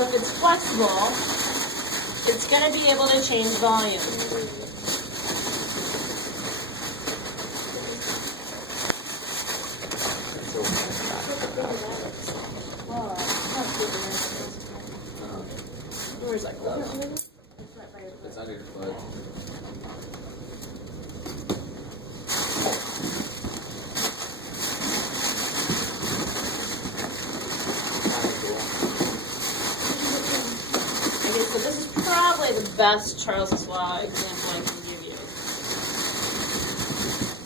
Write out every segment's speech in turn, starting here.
If it's flexible, it's going to be able to change volume. Where's that? It's under your foot. Okay, so this is probably the best Charles's Law example I can give you.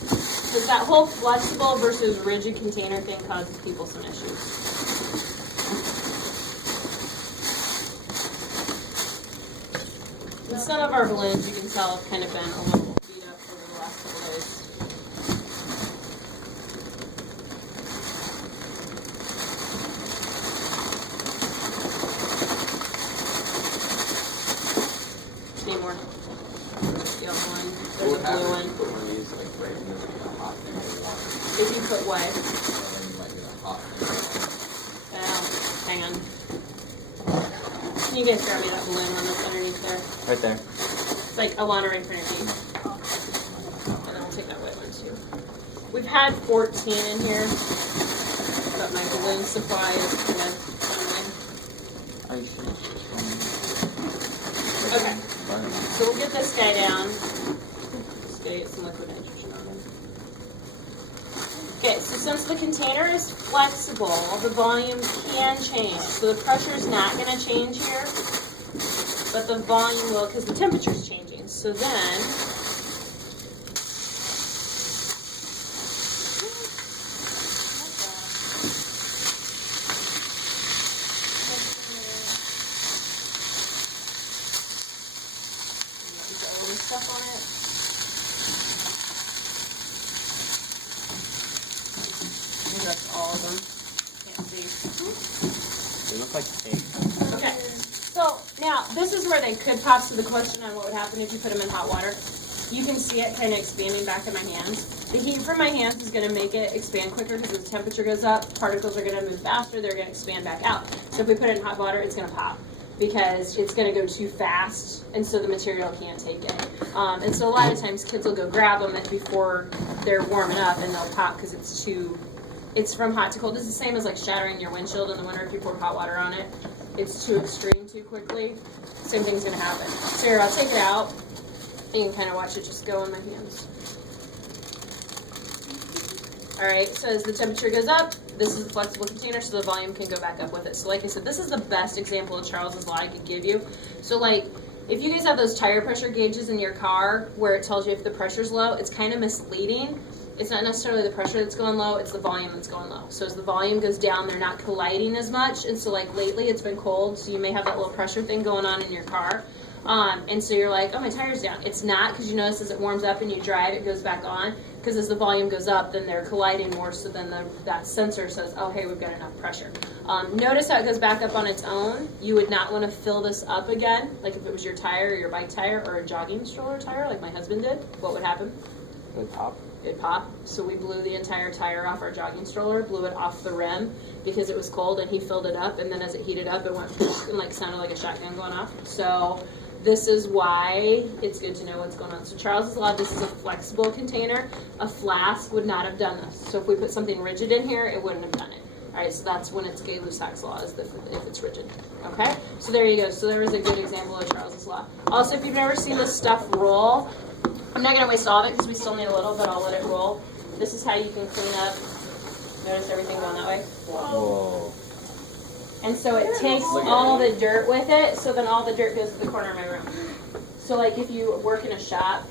Because that whole flexible versus rigid container thing causes people some issues. With some of our balloons, you can tell have kind of been a little beat up over the last couple days. Need more. The other one. There's a blue one. Put one of these like right in this hot thing of water. If you put what? Then you might get a hot thing. Well, hang on. Can you guys grab me that balloon one that's underneath there? Right there. It's like a laundering for your team. And then we'll take that white one too. We've had 14 in here, but my balloon supply is kind of dwindling. Are you sure? Okay, so we'll get this guy down. Just get some liquid nitrogen on him. Okay, so since the container is flexible, the volume can change. So the pressure is not going to change here, but the volume will because the temperature is changing. So then, stuff on it. I think that's all of them. Can't see. They look like cake. Okay, so now this is where they could pop to the question on what would happen if you put them in hot water. You can see it kind of expanding back in my hands. The heat from my hands is going to make it expand quicker because as the temperature goes up, particles are going to move faster, they're going to expand back out. So if we put it in hot water, it's going to pop because it's going to go too fast, and so the material can't take it. And so a lot of times kids will go grab them before they're warming up, and they'll pop because it's from hot to cold. It's the same as like shattering your windshield in the winter if you pour hot water on it. It's too extreme too quickly. Same thing's going to happen. So here, I'll take it out. You can kind of watch it just go in my hands. All right, so as the temperature goes up, this is a flexible container, so the volume can go back up with it. So like I said, this is the best example of Charles's Law I could give you. So like, if you guys have those tire pressure gauges in your car where it tells you if the pressure's low, it's kind of misleading. It's not necessarily the pressure that's going low, it's the volume that's going low. So as the volume goes down, they're not colliding as much. And so like lately it's been cold, so you may have that little pressure thing going on in your car. And so you're like, oh, my tire's down. It's not, because you notice as it warms up and you drive, it goes back on. Because as the volume goes up, then they're colliding more, so then that sensor says, oh, hey, we've got enough pressure. Notice how it goes back up on its own. You would not want to fill this up again, like if it was your tire or your bike tire or a jogging stroller tire, like my husband did. What would happen? It would pop. It'd pop. So we blew the entire tire off our jogging stroller, blew it off the rim because it was cold, and he filled it up, and then as it heated up, it went and like sounded like a shotgun going off. So this is why it's good to know what's going on. So Charles's Law, this is a flexible container. A flask would not have done this. So if we put something rigid in here, it wouldn't have done it. All right, so that's when it's Gay-Lussac's Law, is if it's rigid. Okay, so there you go. So there was a good example of Charles's Law. Also, if you've never seen this stuff roll, I'm not going to waste all of it because we still need a little, but I'll let it roll. This is how you can clean up. Notice everything going that way? Whoa. And so it takes all the dirt with it, so then all the dirt goes to the corner of my room. So like if you work in a shop